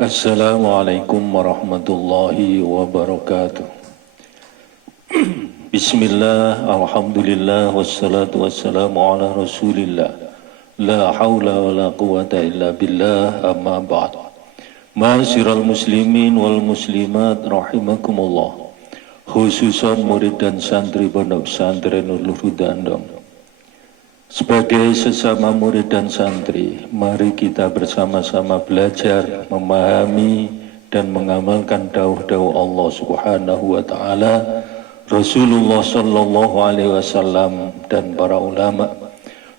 Assalamualaikum warahmatullahi wabarakatuh. Bismillah, alhamdulillah, wassalatu wassalamu ala rasulillah. La hawla wa la quwata illa billah, amma ba'd. Ma'asyiral muslimin wal muslimat rahimakumullah. Khususan murid dan santri Pondok Pesantren Nurul Huda Andong. Sebagai sesama murid dan santri, mari kita bersama-sama belajar, memahami, dan mengamalkan dawuh-dawuh Allah Subhanahu wa Ta'ala, Rasulullah Sallallahu Alaihi Wasallam, dan para ulama,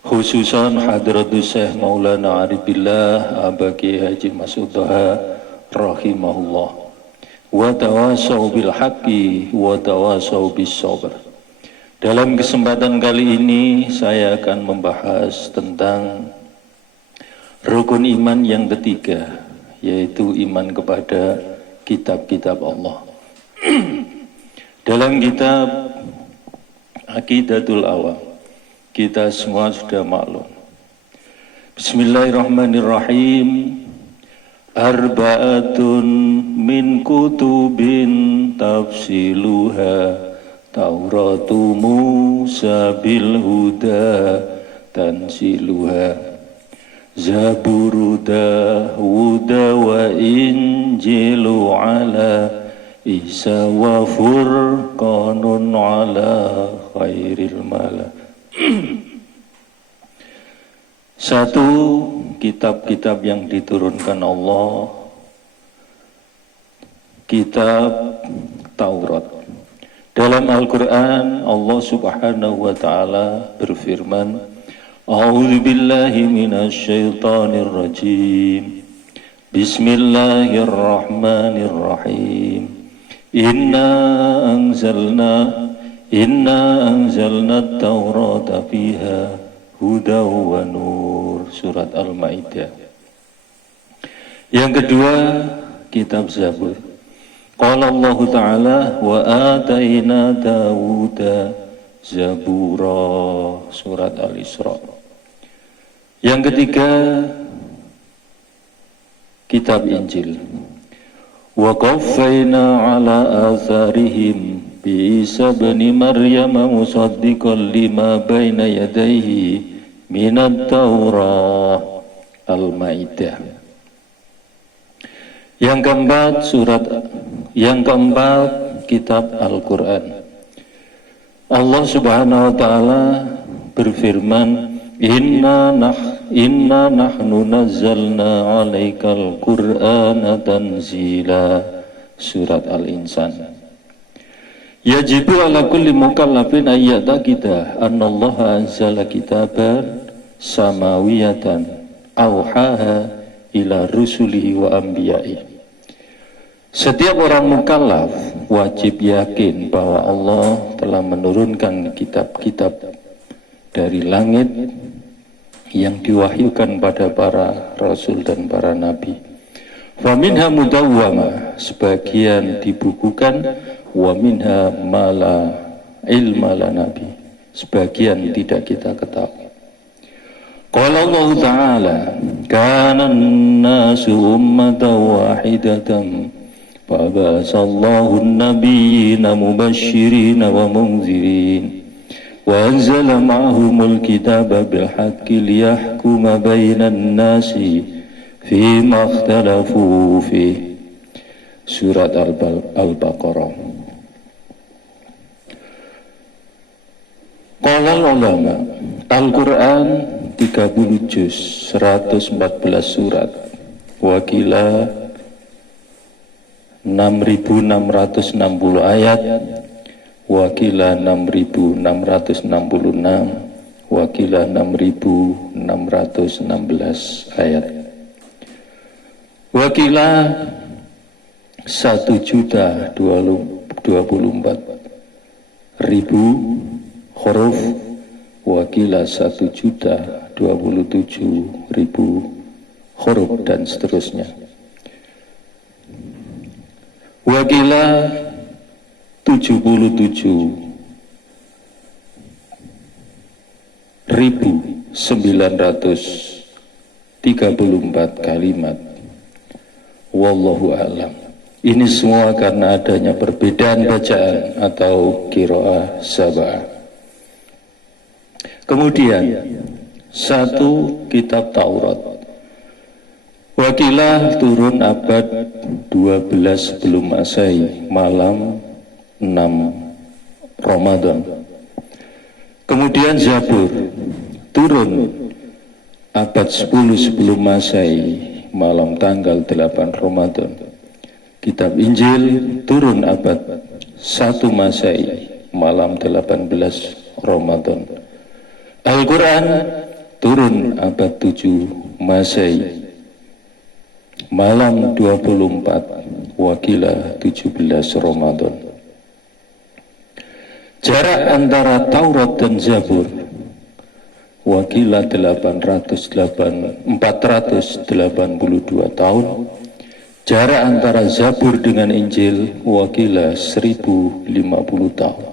khususan Hadratus Syekh Maulana Aribillah Abaki Haji Masud Taha rahimahullah. Wa tawasau bil haqqi wa tawasau bis sabr. Dalam kesempatan kali ini saya akan membahas tentang rukun iman yang ketiga, yaitu iman kepada kitab-kitab Allah. Dalam kitab Aqidatul Awam, kita semua sudah maklum. Bismillahirrahmanirrahim. Arba'atun min kutubin tafsiluha Tauratu Musa bil huda tansiluha Zaburu Dawuda wa Injilu ala Isa wa Furqanun ala khairil mala. Satu, kitab-kitab yang diturunkan Allah, kitab Taurat. Dalam Al-Quran, Allah Subhanahu wa Ta'ala berfirman, A'udzu billahi minasyaitonir rajim. Bismillahirrahmanirrahim. Inna anzalna at-taurata fiha hudaw wa nur. Surat Al-Maidah. Yang kedua, kitab Zabur. Qala Allah Ta'ala wa ataina Dawuda Zabura. Surat Al-Isra. Yang ketiga, kitab Injil. Wa qaffayna ala atharihim bi Isa ibn Maryam musaddiqan lima baina yadayhi minat Taurah. Al-Maidah. Yang keempat, kitab Al-Quran. Allah Subhanahu wa Ta'ala berfirman, Inna nahnu nazzalna 'alaikal Qur'ana tanzila. Surat Al-Insan. Yajibu ala kulli mukallafin ayyataqida annallaha anzala kitaban samawiyatan auhaha ila rusulihi wa anbiya'i. Setiap orang mukallaf wajib yakin bahwa Allah telah menurunkan kitab-kitab dari langit yang diwahyukan pada para rasul dan para nabi. Wa minha mudawwama, sebagian dibukukan, wa minha mala ilma la nabi, sebagian tidak kita ketahui. Qala Allah Ta'ala, kana an-nasu ummatan wahidatan faba'athallahu an-nabiyyina mubashshirina wa munzirin wa anzala ma'ahumul kitaba bil haqqi liyahkuma bainan nasi fima ikhtalafu fihi. Surat Al-Baqarah. Qala ulama, Al-Quran 30 juz, 114 surat, wakila 6.660 ayat, wakila 6.666, wakila 6.616 ayat, wakila 1.024.000 huruf, wakila 1.027.000 huruf, dan seterusnya. Wakila 77.934 kalimat, Wallahu a'lam. Ini semua karena adanya perbedaan bacaan atau qiraah sab'ah. Kemudian satu kitab Taurat. Wakilah turun abad 12 sebelum Masehi, malam 6 Ramadan. Kemudian Zabur turun abad 10 sebelum Masehi, malam tanggal 8 Ramadan. Kitab Injil turun abad 1 Masehi, malam 18 Ramadan. Al-Quran turun abad 7 Masehi, malam 24 Wakilah 17 Ramadan. Jarak antara Taurat dan Zabur Wakilah 482 tahun. Jarak antara Zabur dengan Injil Wakilah 1050 tahun.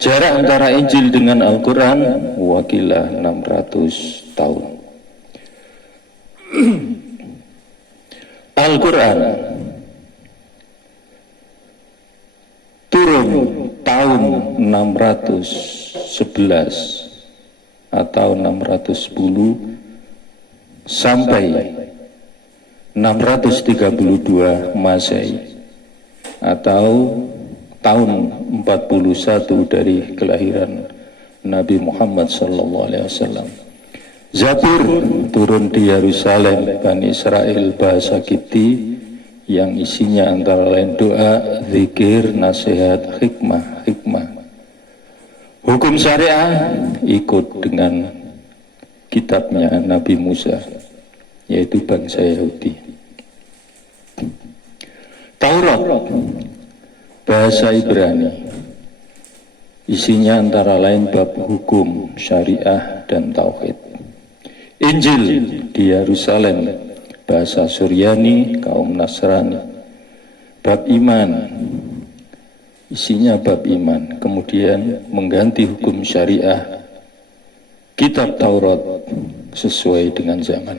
Jarak antara Injil dengan Al-Quran Wakilah 600 tahun. Al-Quran turun tahun 611 atau 610 sampai 632 Masehi atau tahun 41 dari kelahiran Nabi Muhammad SAW. Zabur turun di Yerusalem, Bani Israel, bahasa Kipti, yang isinya antara lain doa, zikir, nasihat, hikmah. Hukum syariah ikut dengan kitabnya Nabi Musa, yaitu bangsa Yahudi. Taurat bahasa Ibrani, isinya antara lain bab hukum, syariah, dan tauhid. Injil di Yerusalem, bahasa Suryani, kaum Nasrani. Bab iman, isinya bab iman, kemudian mengganti hukum syariah. Kitab Taurat sesuai dengan zaman.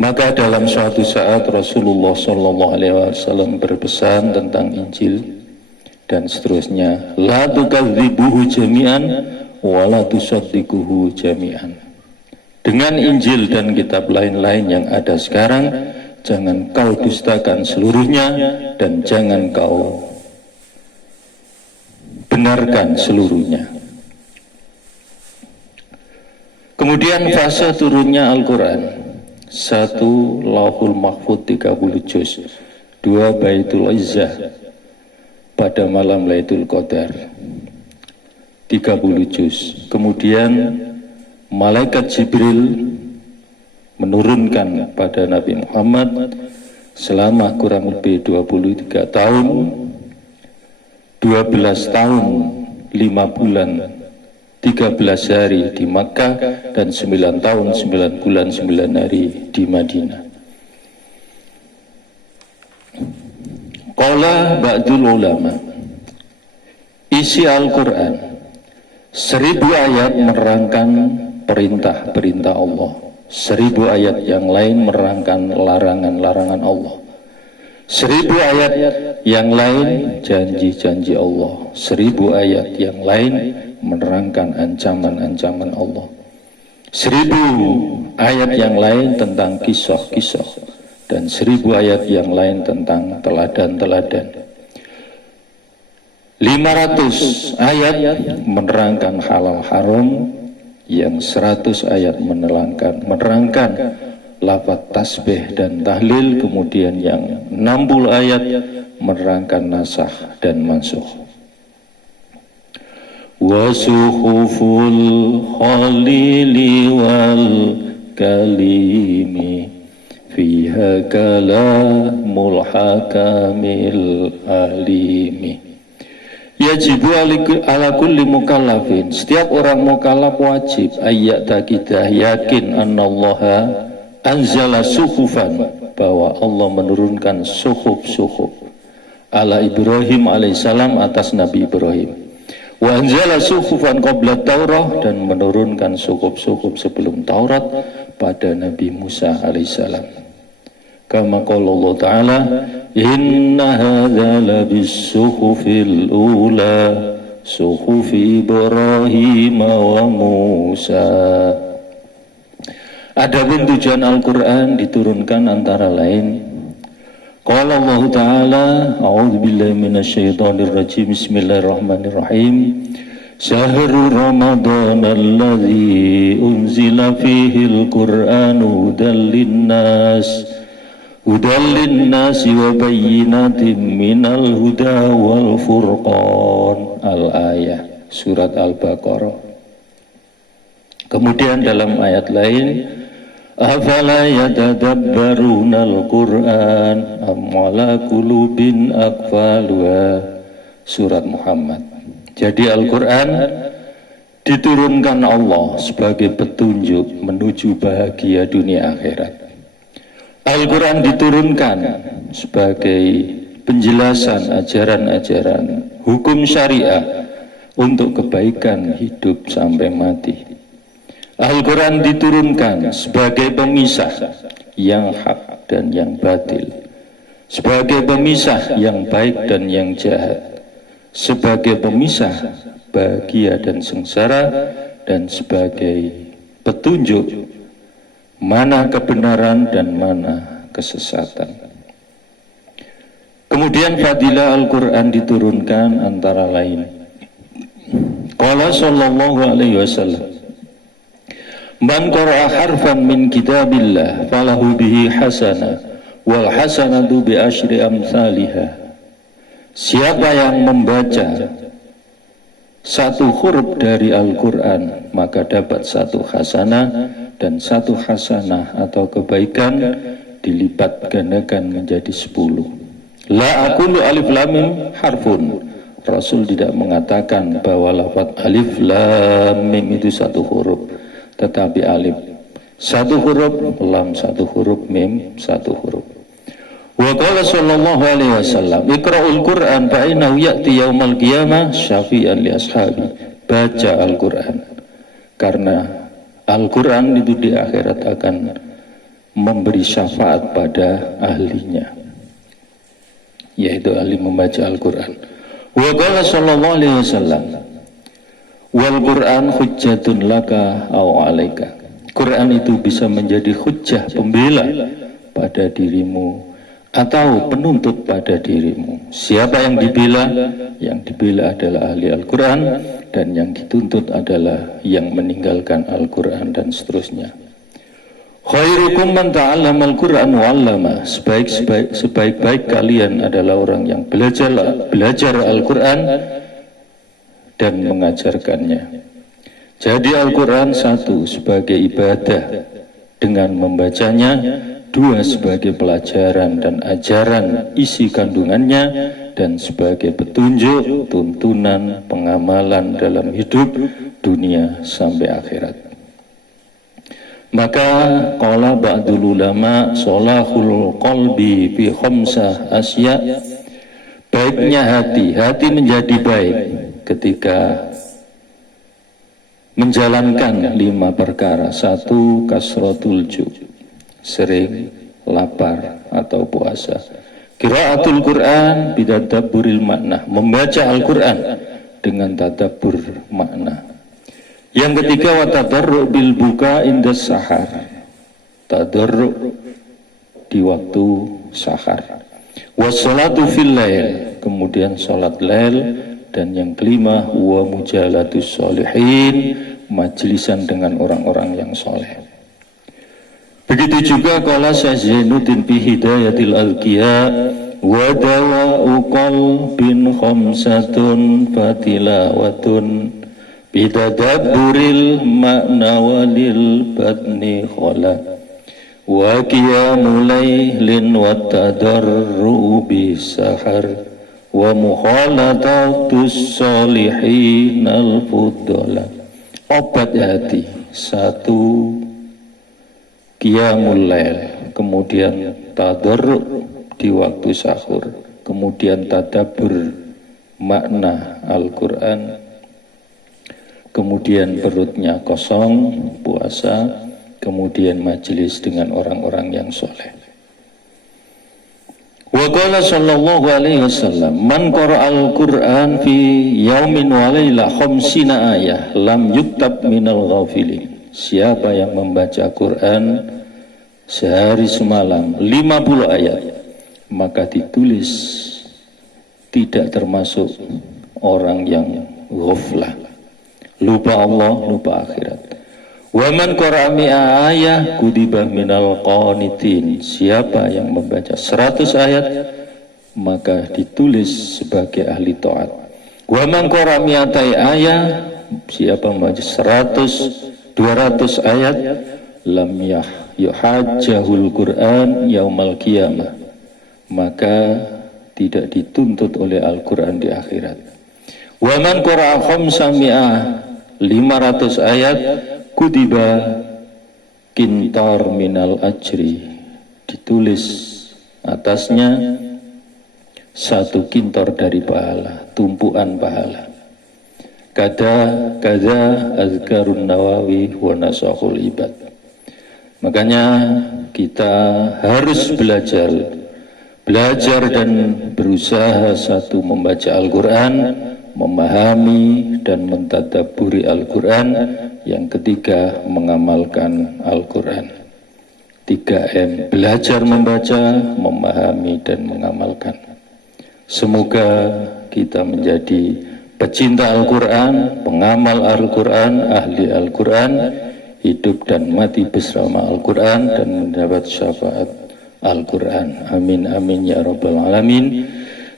Maka dalam suatu saat Rasulullah SAW berpesan tentang Injil dan seterusnya, la tukadzibuhu jami'an wa la tusaddiquhu jami'an. Dengan Injil dan kitab lain-lain yang ada sekarang, jangan kau dustakan seluruhnya dan jangan kau benarkan seluruhnya. Kemudian fase turunnya Al-Quran. 1 Lauhul Mahfud 30 juz, 2 Baitul Izzah pada malam Lailatul Qadar 30 juz. Kemudian malaikat Jibril menurunkan pada Nabi Muhammad selama kurang lebih 23 tahun, 12 tahun, 5 bulan, 13 hari di Makkah dan 9 tahun, 9 bulan, 9 hari di Madinah. Qala ba'dul ulama, isi Al-Quran 1000 ayat menerangkan perintah-perintah Allah, 1000 ayat yang lain menerangkan larangan-larangan Allah, 1000 ayat yang lain janji-janji Allah, 1000 ayat yang lain menerangkan ancaman-ancaman Allah, 1000 ayat yang lain tentang kisah-kisah, dan 1000 ayat yang lain tentang teladan-teladan. 500 ayat menerangkan halal haram, yang 100 ayat menerangkan lafaz tasbih dan tahlil, kemudian yang 60 ayat menerangkan nasakh dan mansukh. Wa suhuful khalili wal kalimi fiha kalamul hakamil alimi. Yajibu ala kulli mukallafin, setiap orang mukallaf wajib ayat kita yakin annallaha anzala suhufan, bahwa Allah menurunkan suhuf-suhuf ala Ibrahim alaihissalam, atas Nabi Ibrahim. Wa anzala suhufan qabla Taurah, dan menurunkan suhuf-suhuf sebelum Taurat pada Nabi Musa alaihissalam. Kama qala Allah Ta'ala, inna hadza labis-suhufil ula, suhufi Ibrahim wa Musa. Adapun tujuan Al-Quran diturunkan antara lain, qala Allah Ta'ala, a'udzubillahi minasyaitonir rajim, bismillahirrahmanirrahim. Syahrul Ramadan alladzi unzila fihil Qur'anu hudal linnas wa bayyinatin minal huda wal furqan. Al-ayah, surat Al-Baqarah. Kemudian dalam ayat lain, afala yatadabbaruna al-Qur'an am ala qulubin aqfaluha, surat Muhammad. Jadi Al-Quran diturunkan Allah sebagai petunjuk menuju bahagia dunia akhirat. Al-Quran diturunkan sebagai penjelasan ajaran-ajaran hukum syariah untuk kebaikan hidup sampai mati. Al-Quran diturunkan sebagai pemisah yang hak dan yang batil, sebagai pemisah yang baik dan yang jahat, sebagai pemisah bahagia dan sengsara, dan sebagai petunjuk mana kebenaran dan mana kesesatan. Kemudian fadilah Al-Quran diturunkan antara lain, qala sallallahu alaihi wasallam, man qara'a harfan min kitabillah falahu bihi hasanah wal hasanatu bi asyri amsalihah. Siapa yang membaca satu huruf dari Al-Quran maka dapat satu hasanah, dan satu hasanah atau kebaikan dilipat gandakan menjadi 10. La aqulu alif lam mim harfun. Rasul tidak mengatakan bahwa lafaz alif lam mim itu satu huruf, tetapi alif satu huruf, lam satu huruf, mim satu huruf. Wa qala sallallahu alaihi wasallam, iqra'ul Qur'an fa innahu ya'ti yaumal qiyamah syafi'an li ashabi. Baca Al-Qur'an, karena Al-Qur'an itu di akhirat akan memberi syafaat pada ahlinya, yaitu ahli membaca Al-Qur'an. Wa qala sallallahu alaihi wasallam, wal Qur'an hujjatun laka aw alaika. Quran itu bisa menjadi hujjah, pembela pada dirimu atau penuntut pada dirimu. Siapa yang dibela? Yang dibela adalah ahli Al-Quran, dan yang dituntut adalah yang meninggalkan Al-Quran, dan seterusnya. Khairukum man ta'allama Al-Quran wa 'allama. Sebaik-baik kalian adalah orang yang belajar Al-Quran dan mengajarkannya. Jadi Al-Quran satu sebagai ibadah dengan membacanya, dua sebagai pelajaran dan ajaran isi kandungannya, dan sebagai petunjuk, tuntunan, pengamalan dalam hidup dunia sampai akhirat. Maka qala ba'dul ulama salahul qalbi fi khamsah asya. Baiknya hati menjadi baik ketika menjalankan 5 perkara. 1. Kasratul ju', sering lapar atau puasa. Qiraatul Quran bidadabburil makna, membaca Al-Quran dengan tadabbur makna. Yang ketiga, watadarru bil buka indas sahar, tadarru di waktu sahar. Wassalatu fil lail, kemudian salat lail. Dan yang kelima, wa mujalatus sholihin, majlisan dengan orang-orang yang soleh. Begitu juga qala Syekh Zainuddin fi Hidayatil Alqiya, wa dawa'u qalbin khamsatun fatilawatun bidadabburil makna walil batni khala wa qiyamul lailin wa tadarru bisahar wa mukhalatatus sholihin al-fudala. Obat hati, 1 qiyamul lail, kemudian tadarru di waktu sahur, kemudian tadabbur makna Al-Quran, kemudian perutnya kosong, puasa, kemudian majelis dengan orang-orang yang soleh. Wa qala sallallahu alaihi wasallam, man qara'al Qur'an fi yaumin wa laila khamsina ayah lam yuktab minal ghafilin. Siapa yang membaca Quran sehari semalam 50 ayat, maka ditulis tidak termasuk orang yang ghaflah, lupa Allah, lupa akhirat. Wa man qara'a mi'a ayah kutiba minal qanitin. Siapa yang membaca 100 ayat maka ditulis sebagai ahli taat. Wa man qara'a mi'atai ayah, siapa membaca 100 200 ayat lam yuhajjahul Qur'an yaumal qiyamah, maka tidak dituntut oleh Al-Qur'an di akhirat. Wa man qara'a khamsa mi'ah 500 ayat kutiba kintar minal ajri, ditulis atasnya 1 kintor dari pahala, tumpuan pahala. Kada azkarun nawawi wa nasahul ibad. Makanya kita harus belajar dan berusaha, satu, membaca Al-Quran, memahami dan mentadabburi Al-Quran. Yang ketiga, mengamalkan Al-Quran. 3M, belajar membaca, memahami dan mengamalkan. Semoga kita menjadi pecinta Al-Quran, pengamal Al-Quran, ahli Al-Quran, hidup dan mati bersama Al-Quran dan mendapat syafaat Al-Quran. Amin amin ya rabbal alamin.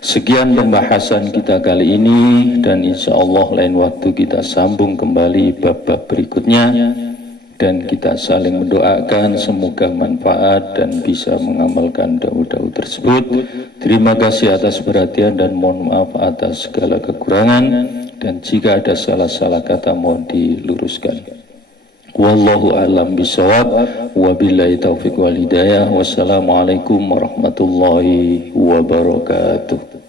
Sekian pembahasan kita kali ini, dan insya Allah lain waktu kita sambung kembali bab-bab berikutnya, dan kita saling mendoakan semoga manfaat dan bisa mengamalkan dakwah tersebut. Terima kasih atas perhatian dan mohon maaf atas segala kekurangan, dan jika ada salah-salah kata mohon diluruskan. Wallahu a'lam bishawab, wabillahi taufiq wal hidayah. Wassalamualaikum warahmatullahi wabarakatuh.